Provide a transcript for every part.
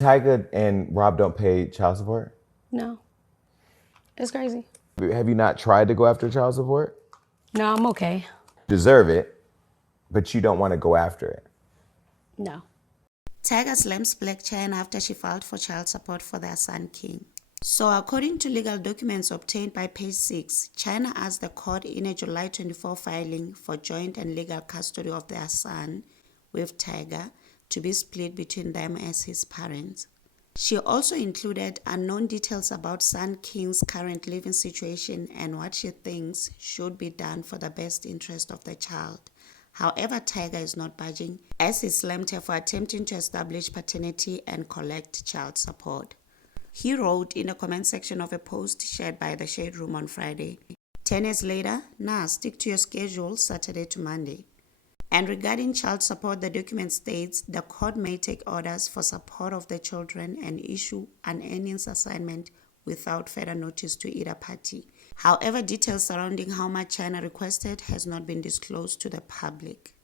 Tyga and Rob don't pay child support? No. It's crazy. Have you not tried to go after child support? No, I'm okay. Deserve it, but you don't want to go after it. No. Tyga slams Blac Chyna after she filed for child support for their son King. So according to legal documents obtained by Page 6, Chyna asked the court in a July 24 filing for joint and legal custody of their son with Tyga to be split between them as his parents. She also included unknown details about son King's current living situation and what she thinks should be done for the best interest of the child. However, Tyga is not budging, as he slammed her for attempting to establish paternity and collect child support. He wrote in the comment section of a post shared by the Shade Room on Friday, 10 years later, nah, stick to your schedule, Saturday to Monday. And regarding child support, the document states the court may take orders for support of the children and issue an earnings assignment without further notice to either party. However, details surrounding how much Chyna requested has not been disclosed to the public.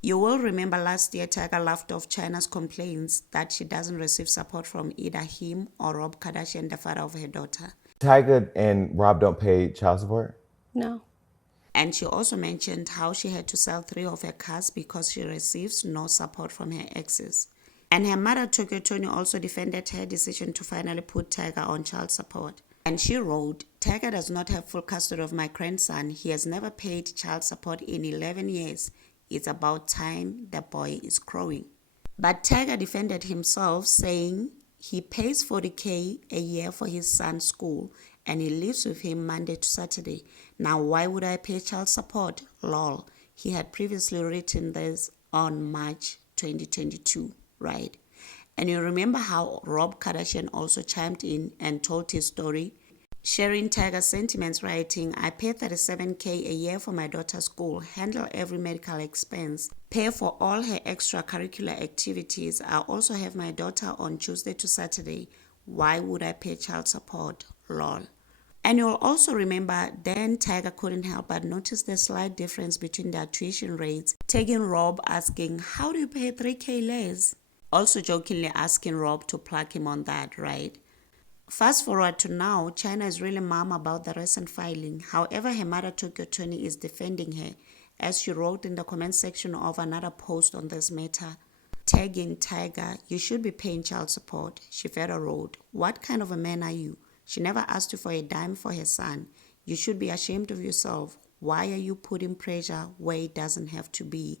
You will remember last year Tyga laughed off Chyna's complaints that she doesn't receive support from either him or Rob Kardashian, the father of her daughter. Tyga and Rob don't pay child support? No. And she also mentioned how she had to sell 3 of her cars because she receives no support from her exes. And her mother, Tokyo Toni, also defended her decision to finally put Tyga on child support. And she wrote, Tyga does not have full custody of my grandson. He has never paid child support in 11 years. It's about time the boy is growing. But Tyga defended himself, saying he pays $40,000 a year for his son's school and he lives with him Monday to Saturday. Now, why would I pay child support? Lol. He had previously written this on March 2022, right? And you remember how Rob Kardashian also chimed in and told his story, sharing Tyga's sentiments, writing, I pay $37,000 a year for my daughter's school, handle every medical expense, pay for all her extracurricular activities. I also have my daughter on Tuesday to Saturday. Why would I pay child support? Lol. And you'll also remember then Tyga couldn't help but notice the slight difference between their tuition rates, tagging Rob asking, how do you pay $3,000 less? Also jokingly asking Rob to plug him on that, right? Fast forward to now, Chyna is really mum about the recent filing. However, her mother Tokyo Toni is defending her, as she wrote in the comment section of another post on this matter, tagging Tyga, you should be paying child support. She further wrote, what kind of a man are you? She never asked you for a dime for her son. You should be ashamed of yourself. Why are you putting pressure where it doesn't have to be?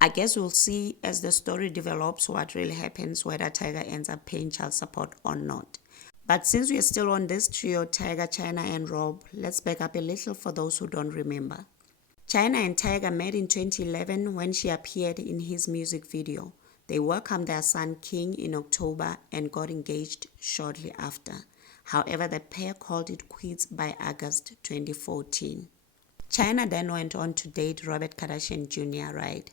I guess we'll see as the story develops what really happens, whether Tyga ends up paying child support or not. But since we are still on this trio, Tyga, Chyna, and Rob, let's back up a little for those who don't remember. Chyna and Tyga met in 2011 when she appeared in his music video. They welcomed their son King in October and got engaged shortly after. However, the pair called it quits by August 2014. Chyna then went on to date Robert Kardashian Jr., right?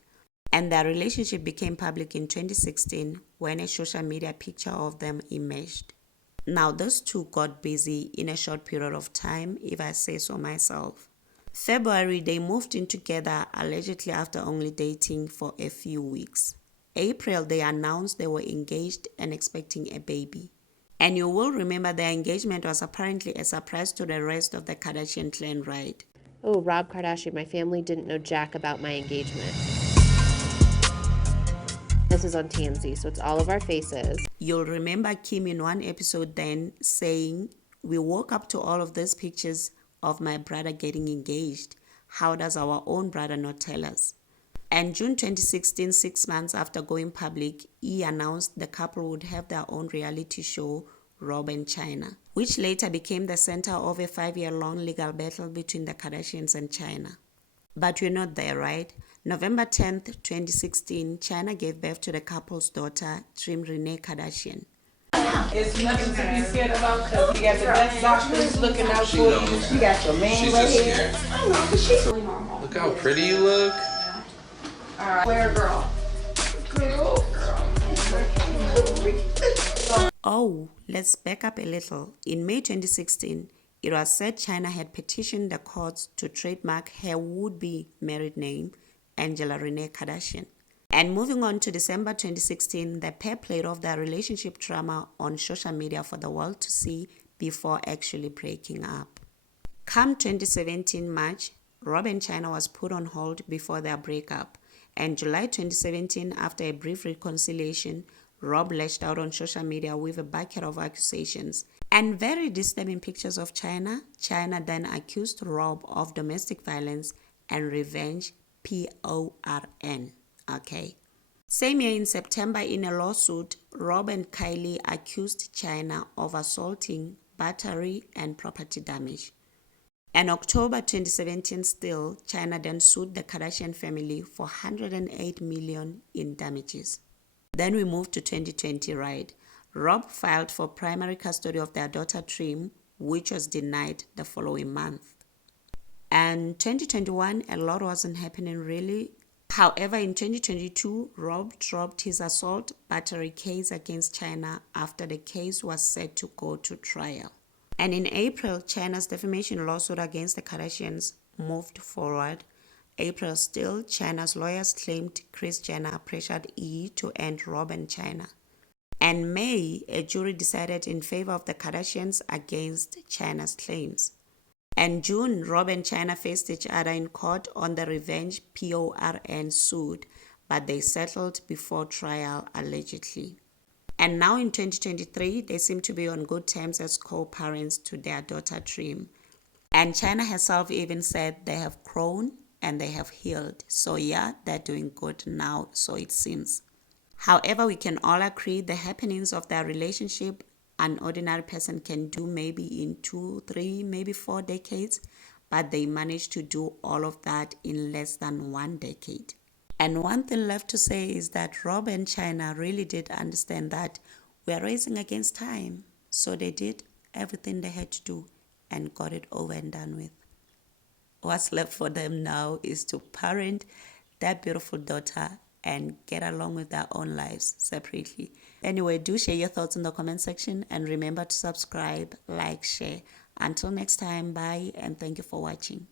And their relationship became public in 2016 when a social media picture of them emerged. Now, those two got busy in a short period of time, if I say so myself. February, they moved in together, allegedly after only dating for a few weeks. April, they announced they were engaged and expecting a baby. And you will remember their engagement was apparently a surprise to the rest of the Kardashian clan, right? Oh, Rob Kardashian, my family didn't know jack about my engagement. This is on TMZ, so it's all of our faces. You'll remember Kim in one episode then saying, we woke up to all of these pictures of my brother getting engaged. How does our own brother not tell us? And June 2016, 6 months after going public, he announced the couple would have their own reality show, Rob and Chyna, which later became the center of a 5-year-long legal battle between the Kardashians and Chyna. But we're not there, right? November 10th, 2016, Chyna gave birth to the couple's daughter, trim Renee Kardashian. It's nothing to be scared about because you got the best doctors looking out for you. You got your man right here. I know, because she's really normal. Look how pretty you look. All right, where girl? Girl. Oh, let's back up a little. In May 2016, it was said Chyna had petitioned the courts to trademark her would-be married name, Angela Renee Kardashian. And moving on to December 2016, the pair played off their relationship drama on social media for the world to see before actually breaking up. Come 2017 March, Rob and Chyna was put on hold before their breakup. And July 2017, after a brief reconciliation, Rob lashed out on social media with a bucket of accusations and very disturbing pictures of Chyna. Chyna then accused Rob of domestic violence and revenge, PORN. Okay. Same year in September, in a lawsuit, Rob and Kylie accused Chyna of assaulting, battery, and property damage. In October 2017 still, Chyna then sued the Kardashian family for $108 million in damages. Then we moved to 2020, right? Rob filed for primary custody of their daughter Trim, which was denied the following month. And 2021, a lot wasn't happening really. However, in 2022, Rob dropped his assault battery case against Chyna after the case was set to go to trial. And in April, Chyna's defamation lawsuit against the Kardashians moved forward. April still, Chyna's lawyers claimed Kris Jenner pressured E to end Rob and Chyna. And May, a jury decided in favor of the Kardashians against Chyna's claims. And June, Rob and Chyna faced each other in court on the revenge PORN suit, but they settled before trial allegedly. And now in 2023, they seem to be on good terms as co-parents to their daughter Trim. And Chyna herself even said they have grown and they have healed. So yeah, they're doing good now, so it seems. However, we can all agree the happenings of their relationship an ordinary person can do maybe in 2, 3, maybe 4 decades, but they managed to do all of that in less than 1 decade. And one thing left to say is that Rob and Chyna really did understand that we're racing against time. So they did everything they had to do and got it over and done with. What's left for them now is to parent their beautiful daughter and get along with their own lives separately. Anyway, do share your thoughts in the comment section and remember to subscribe, like, share. Until next time, bye and thank you for watching.